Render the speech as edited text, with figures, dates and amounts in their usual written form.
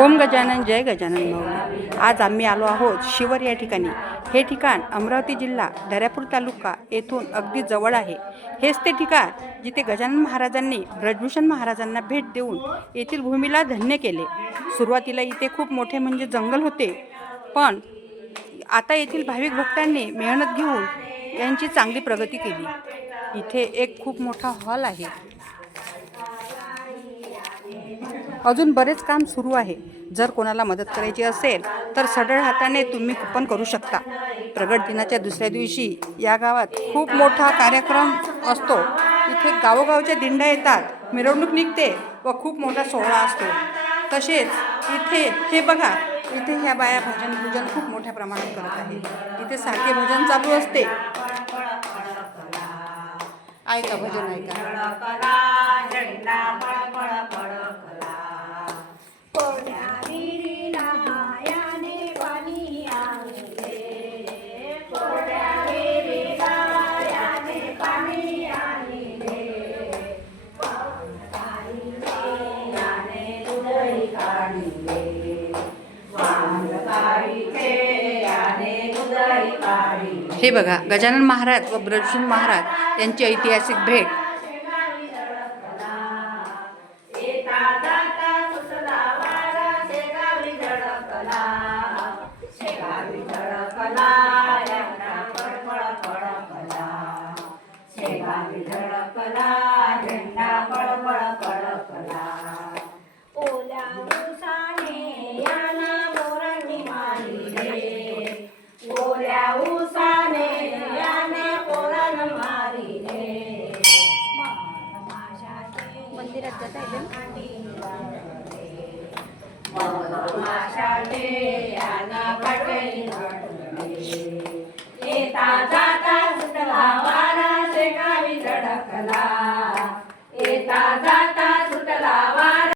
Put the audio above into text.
ओम गजानन जय गजानन माऊली. आज आम्ही आलो आहोत शिवर या ठिकाणी. हे ठिकाण अमरावती जिल्हा दर्यापूर तालुका येथून अगदी जवळ आहे. हेच ते ठिकाण जिथे गजानन महाराजांनी ब्रजभूषण महाराजांना भेट देऊन येथील भूमीला धन्य केले. सुरुवातीला इथे खूप मोठे म्हणजे जंगल होते, पण आता येथील भाविक भक्तांनी मेहनत घेऊन यांची चांगली प्रगती केली. इथे एक खूप मोठा हॉल आहे. अजून बरेच काम सुरू आहे. जर कोणाला मदत करायची असेल तर सढळ हाताने तुम्ही पण करू शकता. प्रगट दिनाच्या दुसऱ्या दिवशी या गावात खूप मोठा कार्यक्रम असतो. इथे गावोगावच्या दिंड्या येतात, मिरवणूक निघते व खूप मोठा सोहळा असतो. तसेच इथे हे बघा, इथे ह्या बाया भजन पूजन खूप मोठ्या प्रमाणात करत आहे. इथे सारखे भजन चालू असते. ऐका भजन ऐका. हे बघा, गजानन महाराज व ब्रजभूषण महाराज यांची ऐतिहासिक भेट. मंदिरात जाता येते.